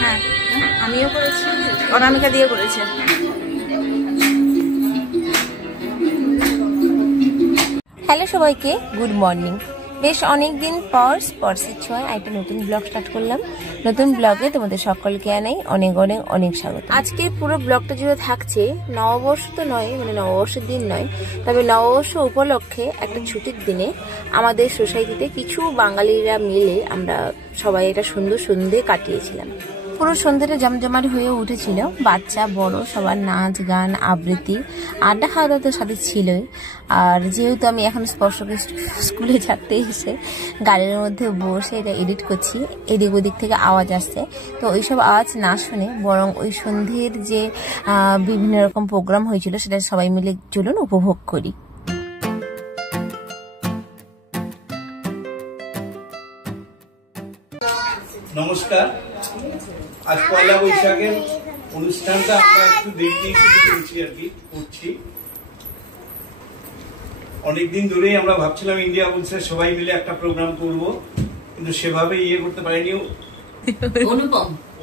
হ্যাঁ আমিও করেছি, অনামিকা দিয়ে করেছে। হ্যালো সবাইকে, গুড মর্নিং। বেশ অনেকদিন পর স্পর্শের ছোঁয়ায় একটা নতুন ব্লগ স্টার্ট করলাম। নতুন ব্লগে তোমাদের সকলকে জানাই অনেক অনেক অনেক স্বাগত। আজকে পুরো ব্লগটা জুড়ে থাকছে নববর্ষ তো নয়, মানে নববর্ষের দিন নয়, তবে নববর্ষ উপলক্ষে একটা ছুটির দিনে আমাদের সোসাইটিতে কিছু বাঙালিরা মিলে আমরা সবাই একটা সুন্দর সন্ধে কাটিয়েছিলাম। পুরো সন্ধ্যাটা জমজমাট হয়ে উঠেছিল, বাচ্চা বড় সবার নাচ গান আবৃত্তি আড্ডা খাওয়া দাওয়া তো সাথে ছিলই। আর যেহেতু আমি এখন স্পর্শকে স্কুলে ছাড়তে এসে গাড়ির মধ্যে বসে এটা এডিট করছি, এদিক ওদিক থেকে আওয়াজ আসছে, তো ওইসব আওয়াজ না শুনে বরং ওই সন্ধ্যের যে বিভিন্ন রকম প্রোগ্রাম হয়েছিল সেটা সবাই মিলে চলুন উপভোগ করি। নমস্কার। আজ পয়লা বৈশাখের অনুষ্ঠানটা আমরা একটু দেরিতে শুরু করেছি আর কি করছি। অনেকদিন ধরেই আমরা ভাবছিলাম ইন্ডিয়া বুলসের সবাই মিলে একটা প্রোগ্রাম করব, কিন্তু সেভাবে ইয়ে করতে পারিনি।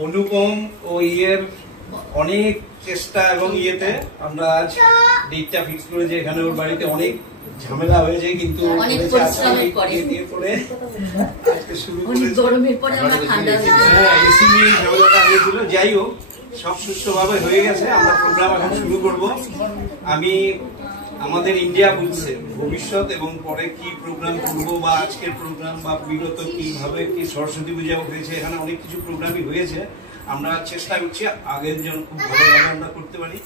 অনুপম ও ইয়ের অনেক চেষ্টা এবং ইয়েতে আমরা আজ ডেটটা ফিক্স করে যে এখানে ওর বাড়িতে অনেক ঝামেলা হয়েছে, কিন্তু যাই হোক সব সুষ্ঠুভাবে হয়ে গেছে। আমরা প্রোগ্রাম এখন শুরু করব। আমি আমাদের ইন্ডিয়া বুলসে ভবিষ্যৎ এবং পরে কি প্রোগ্রাম করবো বা আজকের প্রোগ্রাম বা বিগত কিভাবে কি সরস্বতী পূজা হয়েছে, এখানে অনেক কিছু প্রোগ্রামই হয়েছে। আমরা চেষ্টা করছি আগের জন খুব ভালোভাবে আমরা করতে পারি।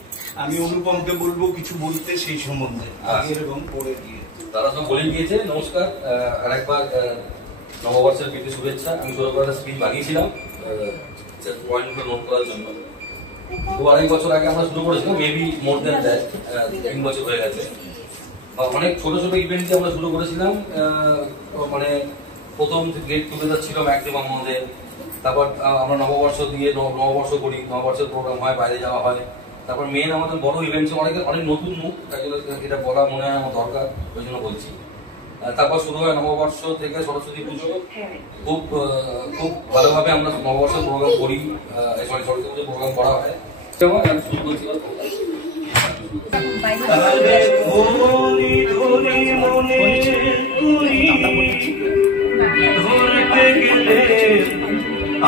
আমি অনুপমকে বলবো কিছু বলতে সেই সম্বন্ধে আগের এবং পরে গিয়ে। তারা সব বলে গিয়েছে। নমস্কার, আরেকবার নববর্ষের প্রীতি শুভেচ্ছা। আমি ছোট করে স্পিচ বানিয়েছিলাম পয়েন্টগুলো নোট করার জন্য। 2-2.5 বছর আগে আমরা শুরু করেছিলাম, মেবি মোর দেন দ্যাট 3 বছর হয়ে গেছে। অনেক ছোট ছোট ইভেন্ট দিয়ে আমরা শুরু করেছিলাম। মানে প্রথম গেট টুগেদার ছিল ম্যাক্সিমাম আমাদের, তারপর আমরা নববর্ষ দিয়ে নববর্ষ করি, নববর্ষের প্রোগ্রাম হয়, বাইরে যাওয়া হয়। তারপর মেন আমাদের বড় ইভেন্টস অনেক নতুন মুখ, এটা বলা মনে হয় আমার দরকার, ওই জন্য বলছি। তারপর শুরু হয় নববর্ষ থেকে সরস্বতী পুজো। খুব খুব ভালোভাবে আমরা নববর্ষের প্রোগ্রাম করি, সরস্বতী পুজোর প্রোগ্রাম করা হয়। শুরু করছি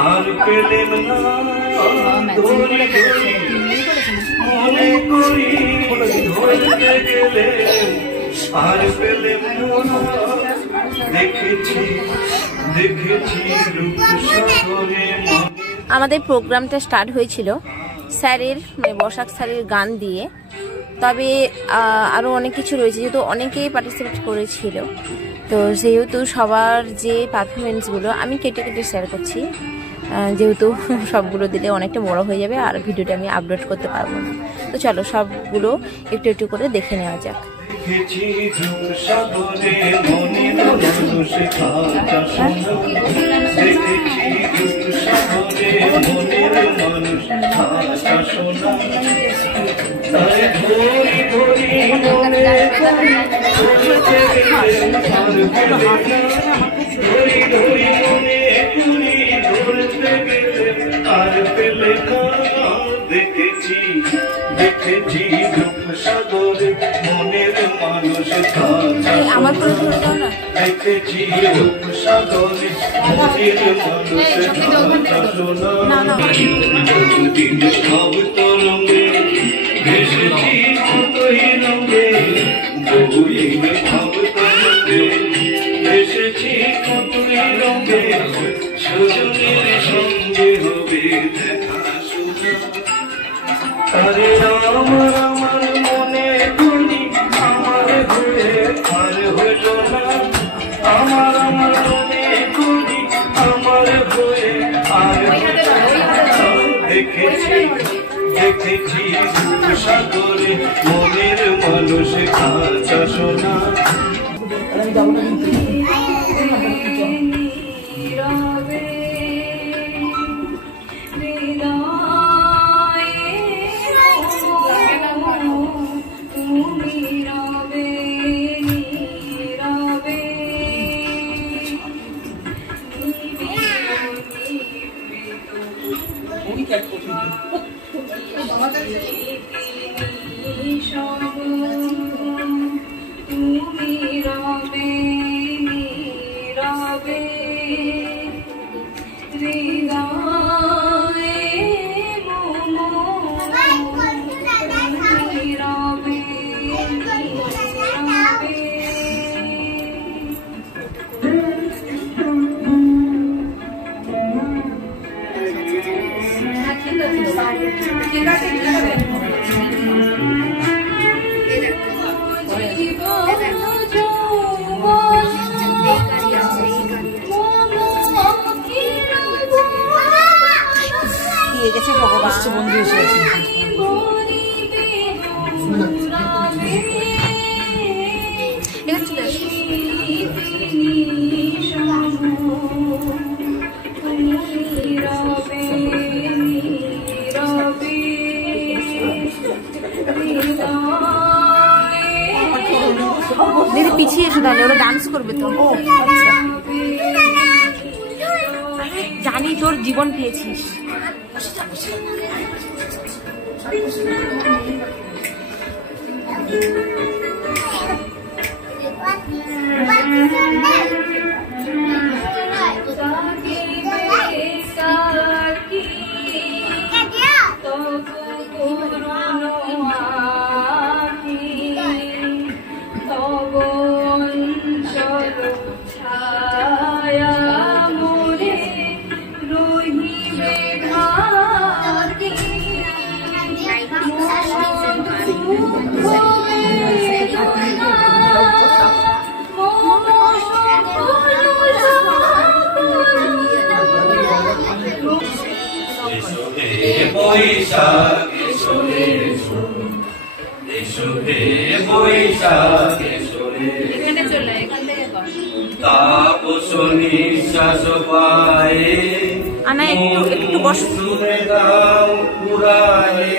আর পেলেম না মনে করি ধরতে গেলে আর পেলেম না দেখেছি দেখেছি রূপসাগরে। আমাদের প্রোগ্রামটা স্টার্ট হয়েছিল স্যারের মানে বসাক স্যারের গান দিয়ে, তবে আরও অনেক কিছু রয়েছে যেহেতু অনেকেই পার্টিসিপেট করেছিল, তো সেহেতু সবার যে পারফরমেন্সগুলো আমি কেটে কেটে শেয়ার করছি, যেহেতু সবগুলো দিলে অনেকটা বড় হয়ে যাবে আর ভিডিওটা আমি আপলোড করতে পারবো না। তো চলো সবগুলো একটু একটু করে দেখে নেওয়া যাক। দেখেছি দেখেছি রূপসাগরে মনের মানুষ আমার দেখেছি রূপসাগরে মনের মানুষ সব তরঙ্গে ভেসেছি কতই রঙে বহুদিন সব তরঙ্গে ভেসেছি কতই রঙে সজনের সঙ্গে হবে দেখা শোনা। আরে আমার আমার মনে করি আমার হয়ে আর হইল না, আমার আমার মনে করি আমার হয়ে আর দেখেছি দেখেছি রূপসাগরে মনের মানুষ কাঁচা সোনা। দিয়ে গেছে ভগবান বন্ধু এসে দিদি পিছিয়ে এসো তাহলে ওরা ডান্স করবে তো জানি তোর জীবন পেয়েছিস বৈশাখ এসো এসো এসো হে বৈশাখ এসো এখানে চলে এখান থেকে তাপস নিঃশ্বাস পায়ে আনা একটু বস শুনে দাও পুরায়ে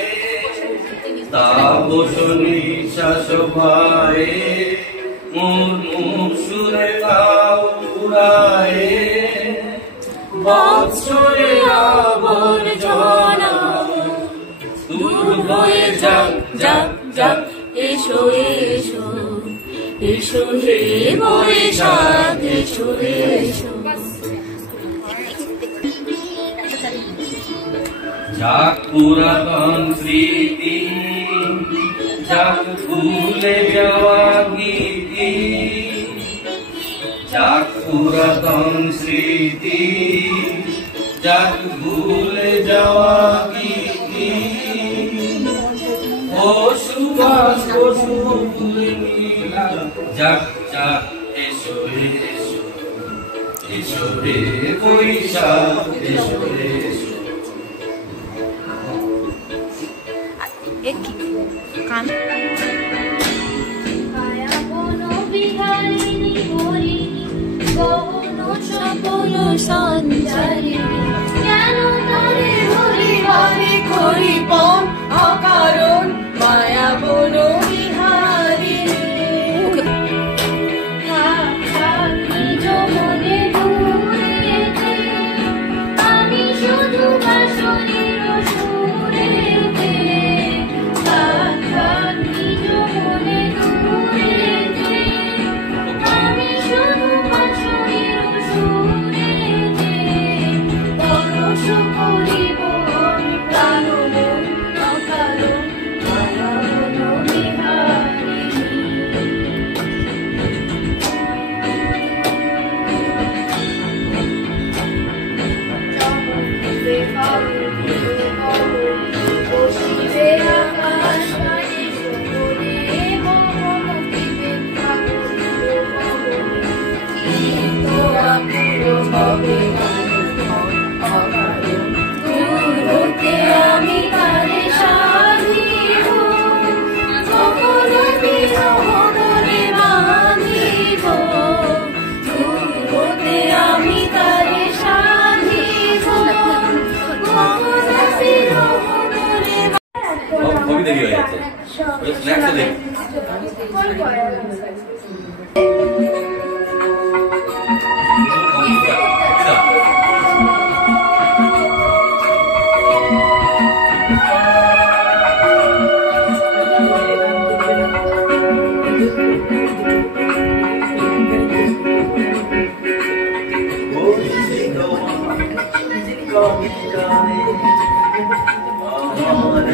তাপস নিঃশ্বাস পায়ে মুখ শুনে দাও পুরায়ে বৎসরে আবর্জনা দূর হয়ে যাক যাক যাক এসো এসো এসো হে বৈশাখ এসো এসো যাক পুরাতন স্মৃতি যাক ভুলে যাওয়া গীতি যাক পুরাতন স্মৃতি যাক ভুলে যাওয়া গীতি ও সুবাস পশু যাক যাক এসো এসো এসো রে বৈশাখ এসো এসো কান সঞ্চারী কেন তারে হরি হরি করিপন অকারণ মায়া বন বিহারী নিজ মনে দূরেতে আমি শুধু বাসনের সুরেতে নিজ মনে দূরেতে আমি শুধু বাসনের সুরেতে গানে গানে আমার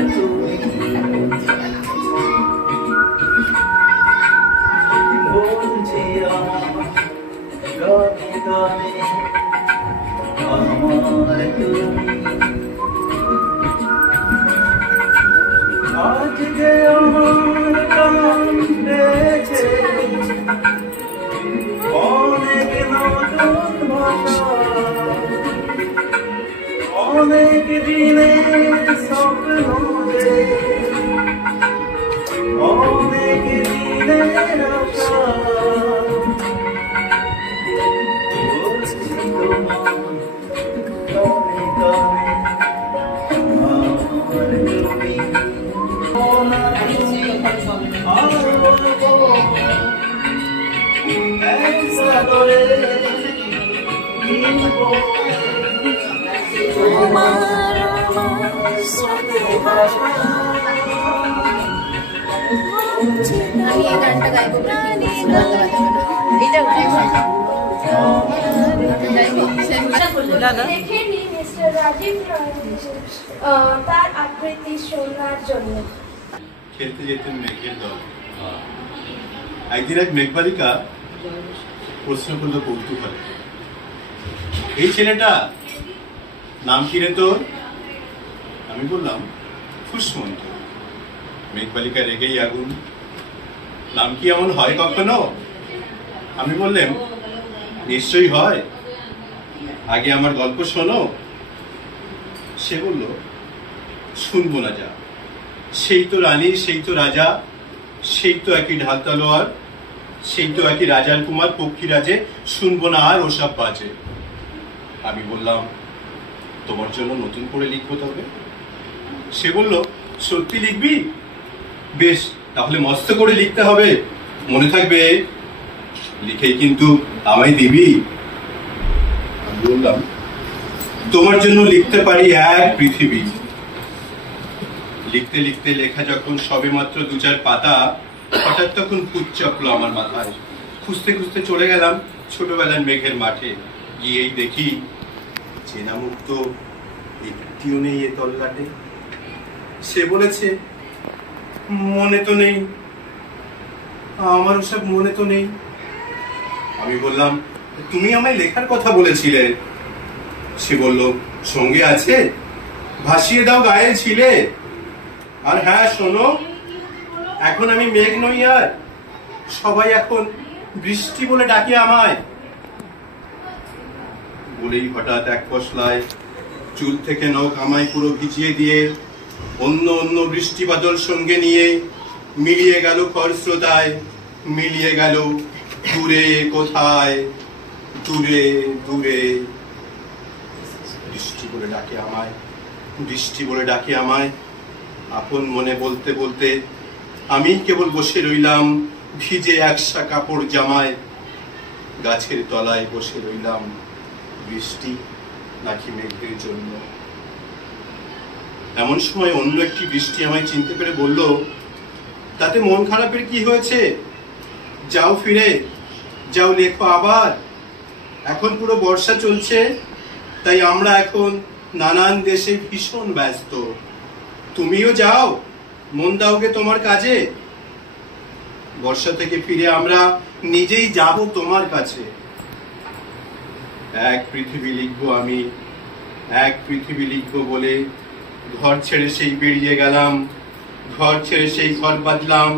তুমি বলছি আমার গানে গানে আমার তুমি আজকে আমার গান পেয়েছে অনেক নতুন ভাষা অনেক দিনের স্বপ্ন অনেক দিনের আশা বলছি তোমার গানে গানে আমার তুমি দেখেনি মিস্টার রাজীব তার আকৃতি শোনার জন্য খেলতে যেতেন মেঘের দল। একদিন এক মেঘবালিকা প্রশ্ন করলো কৌতূহলে, এই ছেলেটা নাম কি রে তোর? আমি বললাম ফুসমন্ত। মেঘবালিকা রেগেই আগুন, নাম কি এমন হয় কখনো? আমি বললাম নিশ্চয়ই হয়, আগে আমার গল্প শোনো। সে বলল শুনবো না যা, সেই তো রানী, সেই তো রাজা, সেই তো একই ঢাল তলোয়ার, সেই তো একই রাজার কুমার পক্ষীরাজে, শুনবো না আর ওসব বাজে। আমি বললাম তোমার জন্য নতুন করে লিখবো তবে। সে বলল সত্যি লিখবি? বেশ, তাহলে মস্ত করে লিখতে হবে, মনে থাকবে, লিখেই কিন্তু আমায় দিবি। আমি বললাম তোমার জন্য লিখতে পারি এক পৃথিবী। লিখতে লিখতে লেখা যখন সবে মাত্র 2-4 পাতা, হঠাৎ তখন ভূত চাপলো আমার মাথায়। খুঁজতে খুঁজতে চলে গেলাম ছোটবেলার মেঘের মাঠে। গিয়েই দেখি চেনা মুখ তো একটিও নেই এ তলঘাটে। সে বলেছে মনে তো নেই, আমার ওসব মনে তো নেই। আমি বললাম তুমি আমায় লেখার কথা বলেছিলে। সে বলল সঙ্গে আছে, ভাসিয়ে দাও গায়ে ছিলে। আর হ্যাঁ শোনো, এখন আমি মেঘ নই আর, সবাই এখন বৃষ্টি বলে ডাকে আমায়। বলেই হঠাৎ এক পশলায় চুল থেকে নখ আমায় পুরো ভিজিয়ে দিয়ে অন্য অন্য বৃষ্টি বাদল সঙ্গে নিয়ে মিলিয়ে গেল খরস্রোতায়, মিলিয়ে গেল দূরে কোথায়, দূরে দূরে। বৃষ্টি বলে ডাকে আমায়, বৃষ্টি বলে ডাকে আমায়। আপন মনে বলতে বলতে আমি কেবল বসে রইলাম ভিজে একসা কাপড় জামায়। গাছের তলায় বসে রইলাম, বৃষ্টি নাকি মেঘের জন্য। এমন সময় অন্য একটি বৃষ্টি আমায় চিনতে পেরে বলল, তাতে মন খারাপের কি হয়েছে? যাও ফিরে, যাও লেখো আবার। এখন পুরো বর্ষা চলছে, তাই আমরা এখন নানান দেশে ভীষণ ব্যস্ত। তুমিও যাও, মন দাওগে তোমার কাজে। বর্ষা থেকে ফিরে আমরা নিজেই যাব তোমার কাছে। এক পৃথিবী লিখবো আমি, এক পৃথিবী লিখবো বলে ঘর ছেড়ে সেই বেরিয়ে গেলাম। ঘর ছেড়ে সেই ঘর বাঁধলাম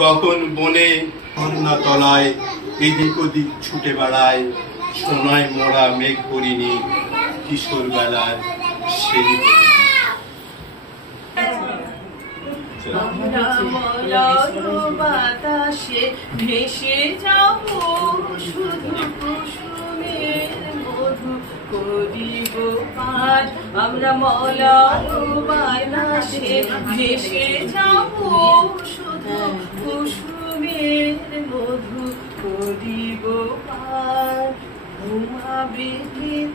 গগন বনে, ঝর্ণা তলায় এদিক ওদিক ছুটে বেড়ায়। সোনায় মোড়া মেঘ করিনি কিশোর বেলার সেই বাতাসে ভেসে যাব শুধু কুসুমের মধু করিব পান। আমরা মলার বাতাসে ভেসে যাব শুধু কুসুমের মধু করিব পান। ঘুমাবে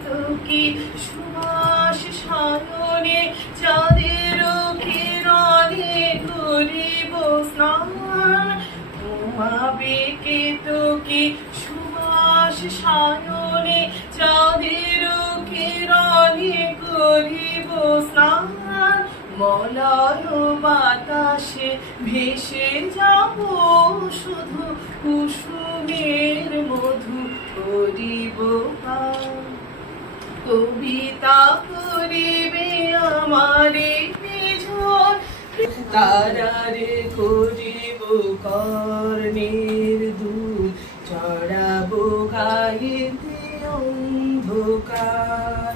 তো কি সুবাস সায়নে চাঁদের কিরণে করিব স্নান। ঘুমাবে তো কি সুবাস সায়নে চাঁদের কিরণে মলয় বাতাসে ভেসে যাব শুধু কুসুমের মধু করিব পান। কবিতা করিবে আমারে নিঝর তারারে করিব কর্ণের দুধ চড়াবো গাইতে অন্ধকার।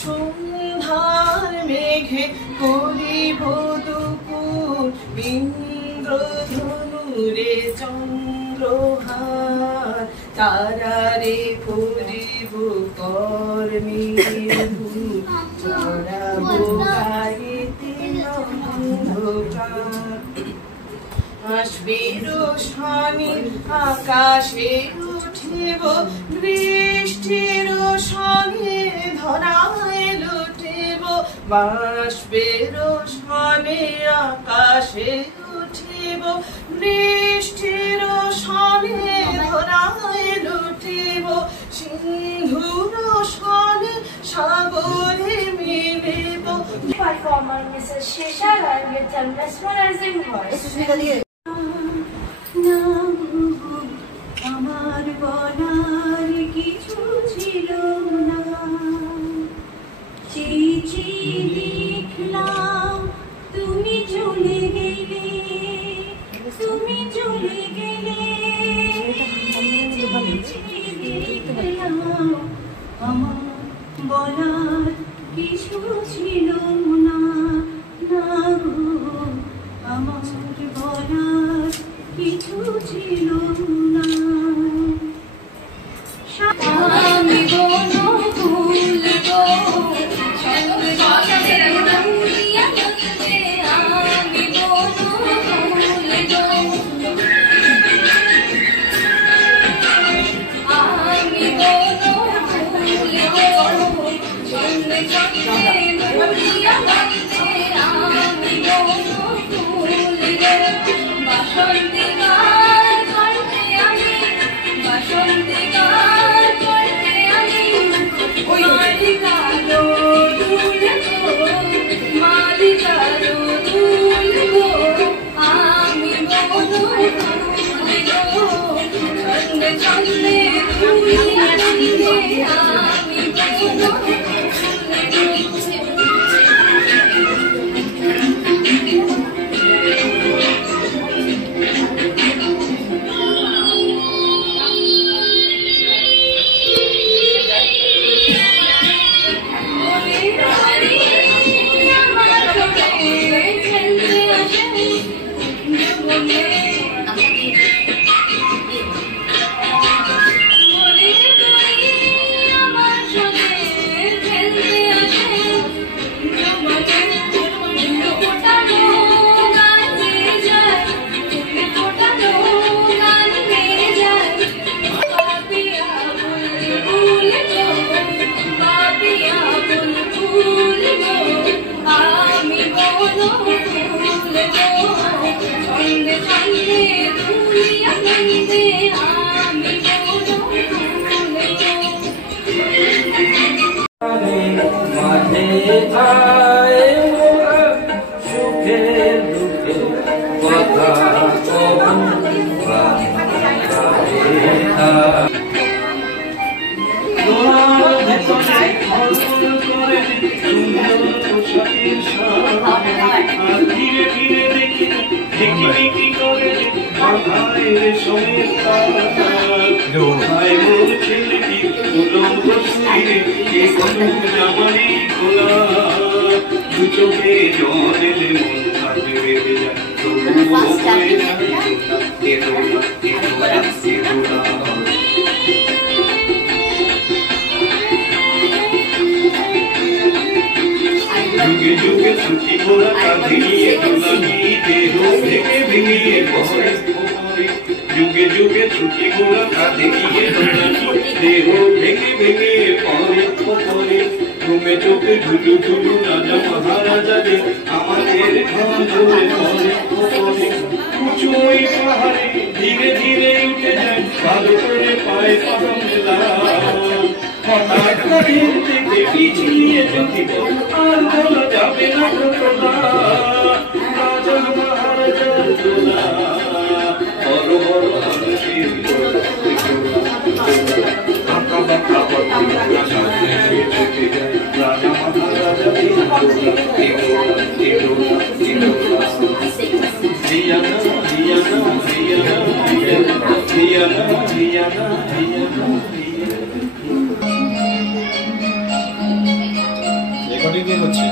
সন্ধ্যার মেঘে করিব দুপুর ইন্দ্রধনুরে চন্দ্রহার। তারারে করিব কর্ণের দুধ চড়াবো গাইতে অন্ধকার। আসবে রোশনি আকাশে উঠিব বৃষ্টির রোশনি ধরায় লুটিব। আসবে রোশনি আকাশে উঠিব বৃষ্টির রোশনি ধরায় লুটিব। সিন্ধুর রোশনি সাগরে মিলিব। Performer Mrs. Shisha Rai with her mesmerizing voice. আমার বলার কিছু ছিল না, চিঠি লিখলাম তুমি চলে গেলে, তুমি চলে গেলে। চিঠি লিখলাম আমার বলার কিছু ছিল না, না গো আমার বলার কিছু ছিল না। আমি কোনো ভুল গো আমি কোনো ভুল গো আমি কোনো ভুল গো চন্দ্রে চন্দ্রে মুড়িয়া বাঁধতে আমি কোনো ভুল গো। বাসন্তী গান করতে আমি, বাসন্তী গান করতে আমি মালিকারো দুল গো, মালিকারো দুল গো। আমি কোনো ভুল গো চন্দ্রে চন্দ্রে মুড়িয়া বাঁধতে আমি কোনো ভুল গো। যুগে যুগে ছুটি ঘোড়া কাঁধিয়ে দোলানি দেহ ভেঙে ভেঙে পড়ে। যুগে যুগে ছুটি ঘোড়া কাঁধিয়ে দোলানি দেহ ভেঙে ভেঙে পড়ে। ঘুমে চোখে ঝুলু ঝুলু রাজা মহারাজাদের আমাদের ঘর ধরে পড়ে। উঁচু ওই পাহাড়ে ধীরে ধীরে উঠে যায় ভালো করে পায়ে পাদম মেলা। হঠাৎ কাজের থেকে পিছিয়ে যদি আর বলা যাবে না ঘটনা রাজা মহারাজার তোলা বড় বড় মানুষের রাজা মহারাজা রেকর্ডিং কে করছে?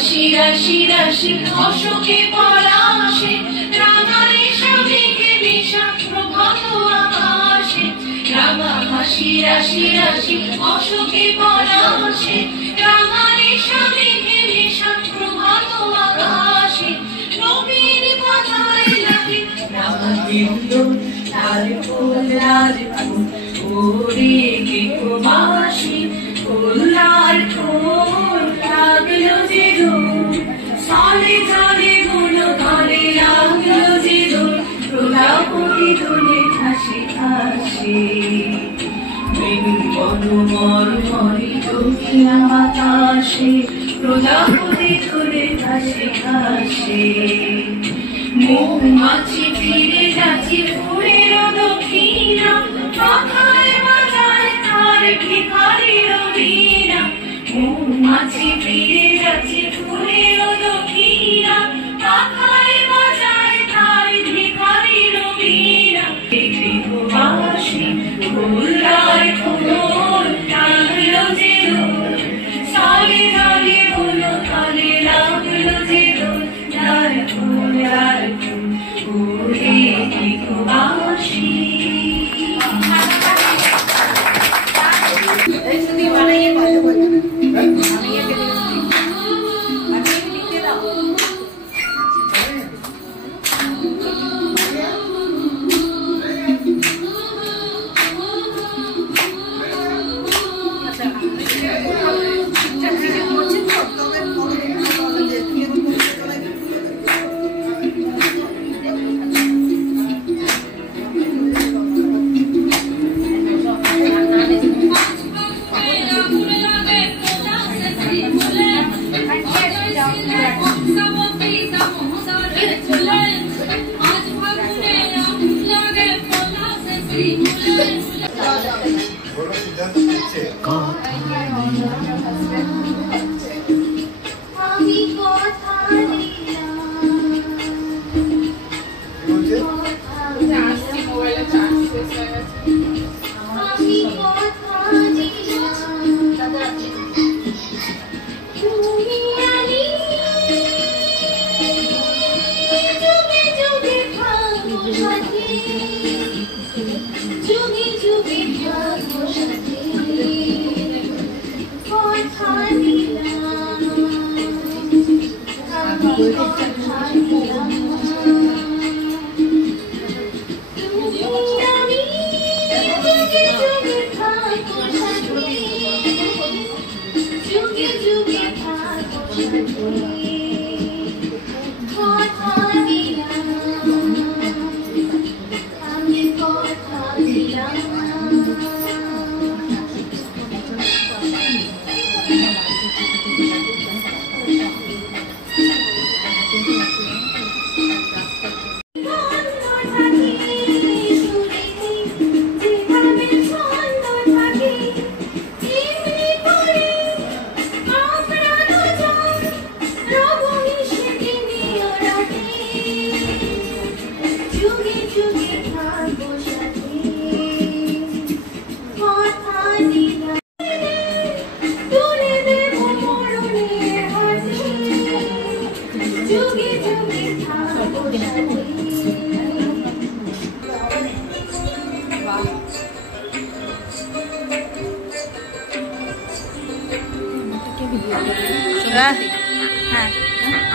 রাশি রাশি রাশি অশোকে পলাশে রাঙারে সবিকে মিশা প্রভাত আকাশে রাঙা হাসি রাশি রাশি অশোকে পলাশে রাঙারে সবিকে মিশা প্রভাত আকাশে নবীন কথায় লাগে রাঙা দিলো লাল ফুল ওরে কে কুমাসী ফুল লাল ফুল লাগলো যে দোল সালে জালে গুলো ধরে লাগলো যে দোল প্রলাপতি দোলে হাসি হাসি মনোমর মরি দক্ষিণা বাতাসে প্রজাপতি দোলে হাসি হাসি মৌমাছি ফিরে যাচ্ছে ফুলের দক্ষিণা পাখায় বাজায় তার ভিখারির বীণা মৌমাছি ফিরে যাচ্ছে ফুলের দক্ষিণা পাখায় বাজায় তার ভিখারির বীণা গৃহবাসী ফুলার ফুল লাগলো যে দোল সালে জালে বলো তালে লাগলো যে দোল লাল ফুল ওরে গৃহবাসী হ্যাঁ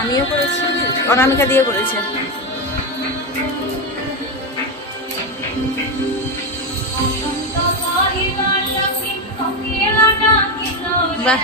আমিও করেছি, অনামিকা দিয়ে করেছে। বাহ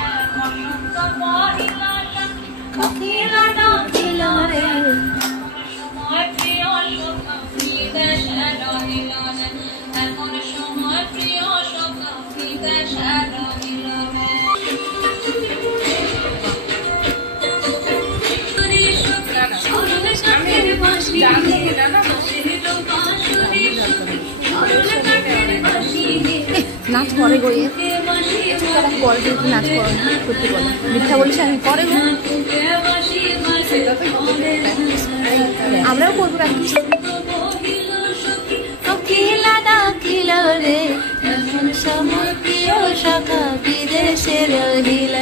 নাচ করে গো, পরে তুই নাচ করো না, সত্যি বলো, মিথ্যা বলিস আমি পরে গো, আমরাও করবো প্র্যাকটিস। রে সময় প্রিয় সখা বিদেশে রহিল।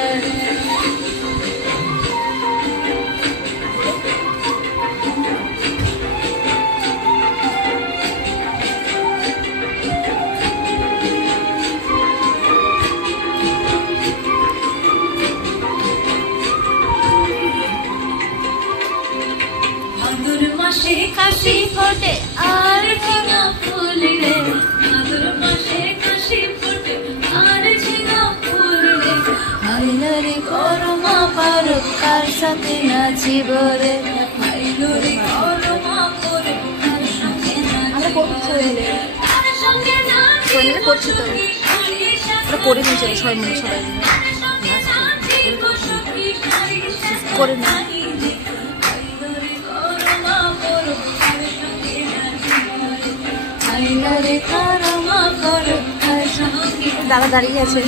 কাশি ফোটে আর ঝিঙা ফুল রে, ভাদর মাসে কাশি ফোটে আর ঝিঙা ফুল রে, হাইলারি করমা পারো কার সাথে নাচিব রে, হাইলারি করমা পারো কার সাথে নাচিব রে, কার সঙ্গে নাচিব করছি তো আমরা করে নিয়ে যাই সবাই মিলে, সবাই করে না দাদা দাঁড়িয়ে আছে।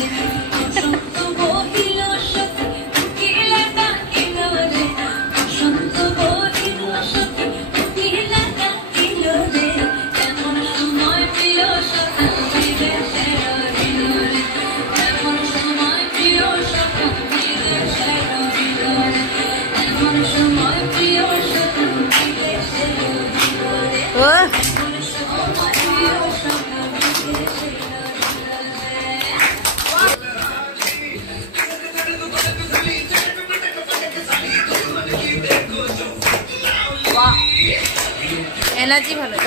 এনার্জি ভালো।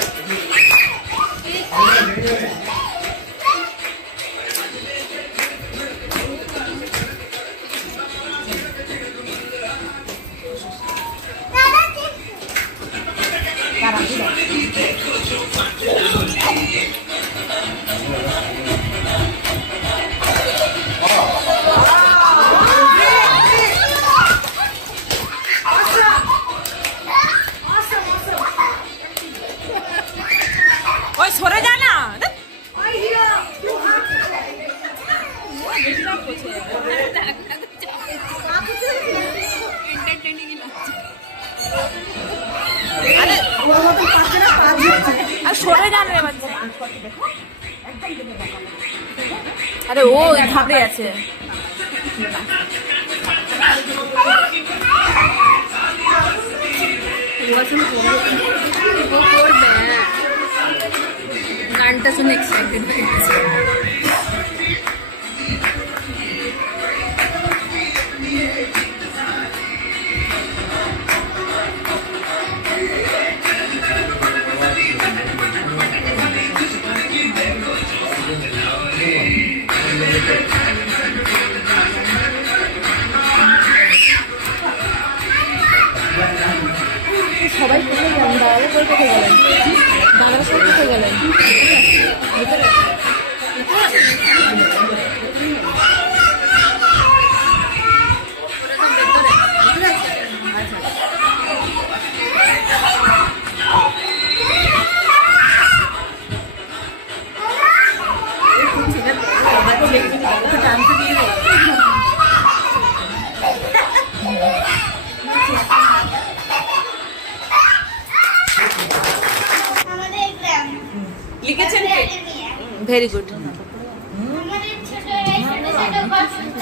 সরে যা না, সরে যান রে বাচ্চা। আরে ও ঘাবড়ে আছে। গানটা শুনে এক্সাইটেড হয়ে গেছে। সবাই কোথায় গেলেন? দাদারা সবাই কোথায় গেলেন? দাদারা সবাই কোথায় গেলেন? লিখেছেন ভেরি গুড।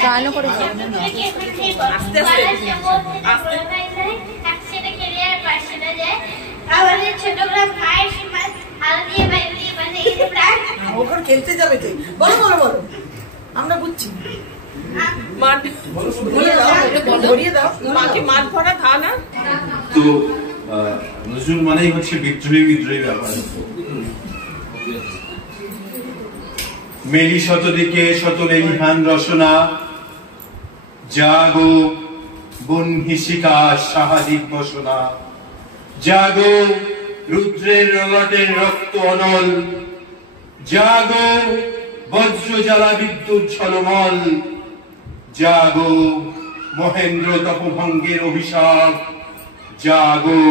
গানও করে আস্তে খেলতে যাবে তুই, বলো বলো বলো, আমরা বুঝছি। মাঠ ধরিয়ে দাও, মাকে মাঠ ভরা ধা না। তো নজরুল মানেই হচ্ছে বিদ্রোহী ব্যাপার। মেলি শতদিকে শতলেলিহান রসনা, জাগো বনহিষিকা সাহাদিক বসনা, জাগো রুদ্রের রলাটের রক্ত অনল, জাগো বজ্র জ্বালা বিদ্যুৎ ঝলমল, জাগো মহেন্দ্র তপভঙ্গের অভিশাপ, জাগো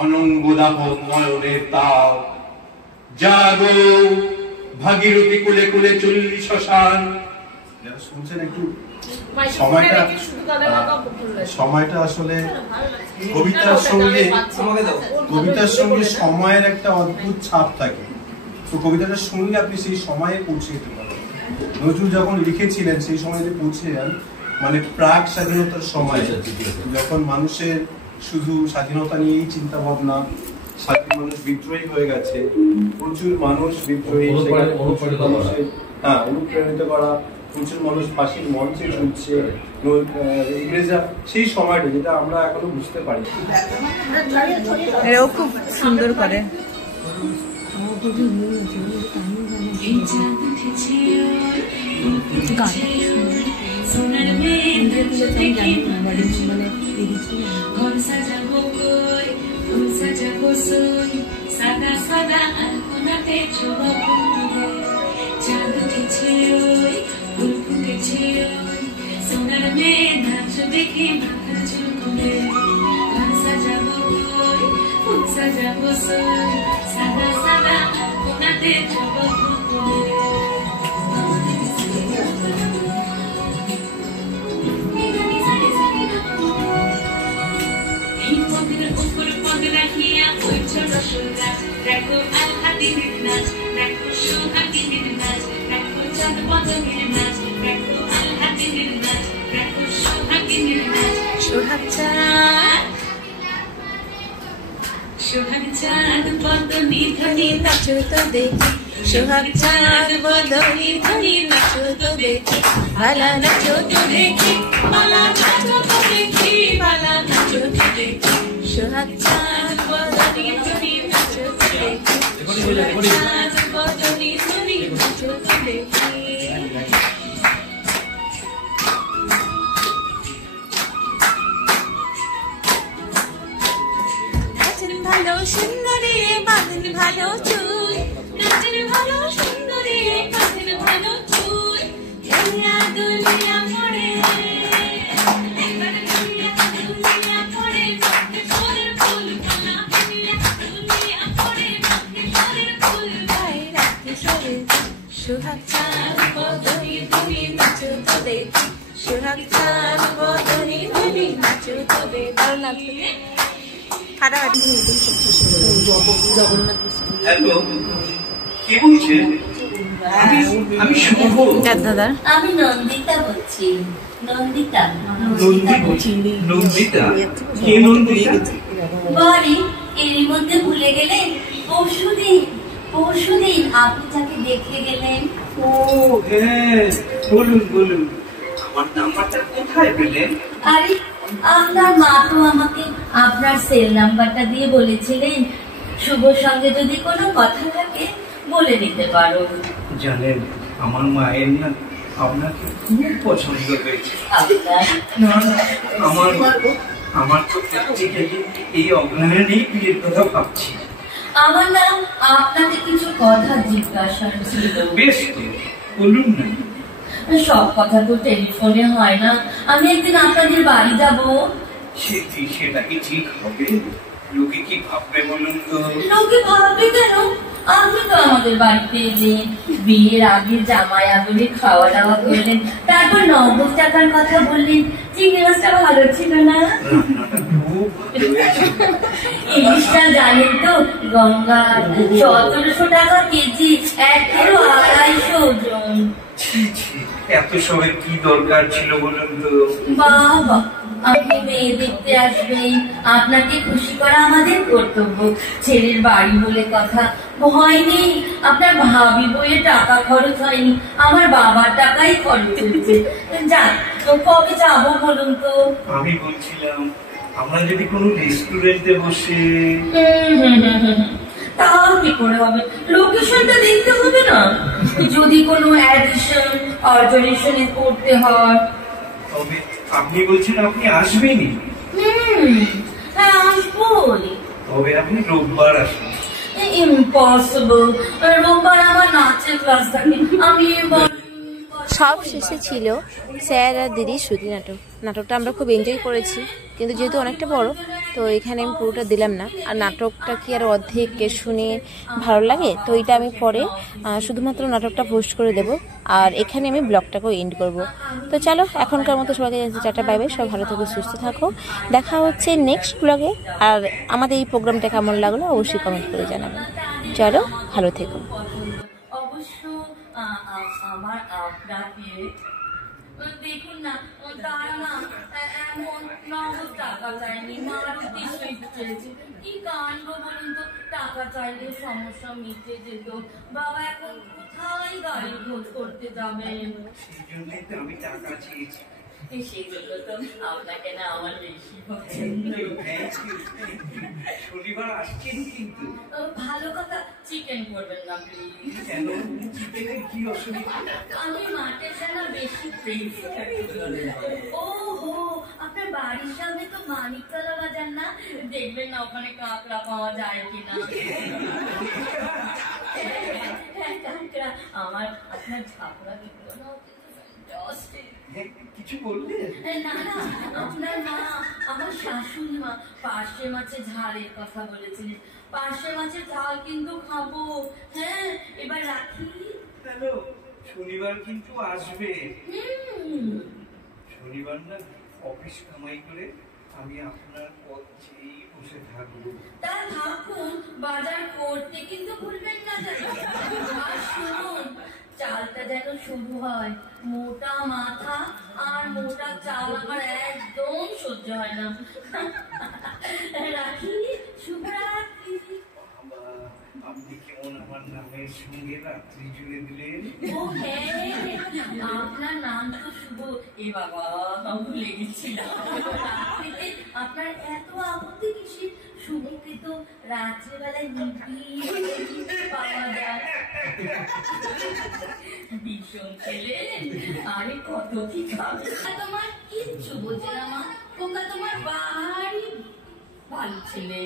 অনঙ্গদাহ নয়নের তাপ, জাগো ভাগীরথী কুলে কুলে চল্লি শ্মশান। শুনছেন একটু সময়টা আসলে কবিতার সঙ্গে সময়ের একটা অদ্ভুত ছাপ থাকে। তো কবিতাটা শুনলে আপনি সেই সময়ে পৌঁছে যেতে পারেন। নজরুল যখন লিখেছিলেন সেই সময় যে পৌঁছে যান, মানে প্রাক স্বাধীনতার সময়, যখন মানুষের শুধু স্বাধীনতা নিয়েই চিন্তা ভাবনা, স্বাধীন মানুষ বিদ্রোহী হয়ে গেছে, প্রচুর মানুষ বিদ্রোহী, অনুপ্রাণিত করা, প্রচুর মানুষ ফাঁসির মঞ্চে ঝুলছে, ইংরেজরা সেই সময়টা যেটা আমরা এখনো বুঝতে পারি। এরাও খুব সুন্দর করে। সাদা সাদা আলপনাতে ছোড়া চাঁদ উঠেছে ওই ফুল ফুটেছে ওই সোনার মেয়ে নাচ দেখে মাথা চুল করে ঘর সাজাবো ওই ফুল সাজাবো সই সাদা সাদা আলপনাতে ছোড়া এই পদের উপর পদ রাখিয়া ওই ছোট সুরাজ দেখো আল হাতিনের নাচ, দেখো সোহাগিনীর নাচ, দেখো চাঁদ বদনের নাচ, দেখো আল হাতিনের নাচ, দেখো সোহাগিনীর নাচ। সোহাগ চাঁদ বদনি ধনি নাচো তো দেখি, সোহাগ চাঁদ বদনি ধনি নাচো তো দেখি, ভালা নাচো তো দেখি, ভালা নাচো তো দেখি, ভালা নাচো তো দেখি, সোহাগ চাঁদ বদনি ধনি নাচো তো দেখি, সোহাগ চাঁদ বদনি ধনি নাচো তো দেখি। ভালো সুন্দরী বাঁধেন ভালো চুল, নাচেন ভালো সুন্দরী বাঁধেন ভালো চুল, দুনিয়া দুনিয়া পড়ে একবার দুনিয়া দুনিয়া পড়ে সোরের ফুল ভালা, দুনিয়া পড়ে সোরের ফুল ভাই রাখতে সোরে। সোহাগ চাঁদ বদনি ধনি নাচো তো দেখি, সোহাগ চাঁদ বদনি ধনি নাচো তো দেখি। ভালো নাচবে। হ্যালো, কে বলছেন? আমি শুভ। আমি নন্দিতা বলছি। নন্দিতা কে নন্দিতা? বাড়ি এর মধ্যে ভুলে গেলেন? পরশুদিন আপনি যাকে দেখে গেলেন। ও হ্যাঁ, বলুন আমার নাম্বারটা কোথায় পেলেন? আরে আপনার মা তো আমাকে আপনার সেল নাম্বারটা দিয়ে বলেছিলেন শুভর সঙ্গে যদি কোনো কথা থাকে বলে দিতে পারো। জানেন আমার মায়ের না আপনাকে খুব পছন্দ হয়েছে। আমার তো এই অগ্রহণেই বিয়ের কথা ভাবছি। আমার না আপনাকে কিছু কথা জিজ্ঞাসা ছিল। বেশ বলুন না। সব কথা তো টেলিফোনে হয় না, আমি একদিন আপনাদের বাড়ি যাব। সেটা কি ঠিক হবে? লোকে কি ভাববে বলুন তো? লোকে ভাববে কেন? আপনি তো আমাদের বাড়িতে এলেন, বিয়ের আগে জামাই আগুনে খাওয়া দাওয়া করলেন, তারপর 90 টাকার কথা বললেন। চিংড়ি মাছটা ভালো ছিল না? ইলিশটা জানেন তো গঙ্গা 1700 টাকা কেজি, 1 কিলো 250 ওজন। এত সবের কি দরকার ছিল বলুন তো? বাবা, আপনি মেয়ে দেখতে আসবেন, আপনাকে খুশি করা আমাদের কর্তব্য। ছেলের বাড়ি বলে কথা, ভয় নেই। আপনার ভাবি বলে টাকা খরচ হয়নি, আমার বাবার টাকাই খরচ হয়েছে। যান, কবে যাবো বলুন তো? আমি বলছিলাম আমরা যদি কোনো রেস্টুরেন্টে বসে। তা কি করে হবে? লোকেশনটা দেখতে হবে না? যদি কোনো অ্যাডিশন অল্টারেশন করতে হয়। তবে আপনি বলছেন আপনি আসবেনই? হ্যাঁ, আসবোই। তবে আপনি রোববার আসবেন। ইম্পসিবল, রোববার আমার নাচের ক্লাস থাকে। আমি সব শেষে ছিল স্যার আর দিদির শ্রুতি নাটক। নাটকটা আমরা খুব এনজয় করেছি, কিন্তু যেহেতু অনেকটা বড় তো এখানে আমি পুরোটা দিলাম না। আর নাটকটা কি আর অর্ধেক শুনে ভালো লাগে? তো এটা আমি পরে শুধুমাত্র নাটকটা পোস্ট করে দেব, আর এখানে আমি ব্লগটাকেও এন্ড করব। তো চলো, এখনকার মতো সবাইকে জানাচ্ছি টাটা, বাই বাই। সব ভালো থাকো, সুস্থ থাকো, দেখা হচ্ছে নেক্সট ব্লগে। আর আমাদের এই প্রোগ্রামটা কেমন লাগলো অবশ্যই কমেন্ট করে জানাবেন। চলো, ভালো থেকো। অবশ্য আমার আপনাকে দেখুন না, তারা না এমন নগদ টাকা চায়নি, মারুতি সুইফট চেয়েছে। কি কাণ্ড বলুন তো, টাকা চাইলে সমস্যা মিটে যেত। বাবা এখন কোথায় গাড়ি খোঁজ করতে যাবেন? সেই জন্যই তো আমি টাকা চেয়েছি। সেগুলো তো আপনাকে না আমার বেশি পছন্দ। শনিবার আসছেন কিন্তু। ভালো কথা, চিকেন করবেন না প্লিজ। কেন? চিকেনের কি অসুবিধা? আমি মাঠের রান্না বেশি প্রেফার করি। ওহো, আপনার বাড়ির সামনে তো মানিকতলা বাজার না? দেখবেন না ওখানে কাঁকড়া পাওয়া যায় কিনা। কাঁকড়া আমার আপনার ঝাপড়া বিক্রি কিছু বললে? না না, আপনার মা, আমার শাশুড়ি মা পার্শে মাছের ঝালের কথা বলেছিলেন। পার্শে মাছের ঝাল কিন্তু খাবো। হ্যাঁ, এবার রাখি। হ্যালো, শনিবার কিন্তু আসবে। শনিবার না অফিস কামাই করে আমি আপনার পথ চেয়েই বসে থাকবো। তা থাকুন, বাজার করতে কিন্তু ভুলবেন না। আর শুনুন, চালটা যেন শুরু হয়। মোটা মাথা আর মোটা চাল আমার একদম সহ্য হয় না। রাখি, শুভরাত্রি। আপনি কেমন আমার নামের সঙ্গে রাত্রি জুড়ে দিলেন? ও হ্যাঁ, আপনার নাম তো শুভ। এ বাবা, ভুলে গেছিলাম। রাত্রিতে আপনার এত আপত্তি কিসের? শুভকে তো রাত্রিবেলায় নিবিড় পাওয়া যায়। ভীষণ খেলেন, আরে কত কি খাবে। তোমার কিচ্ছু বোঝে না মা, খোকা তোমার বাড়ি ভালো ছেলে।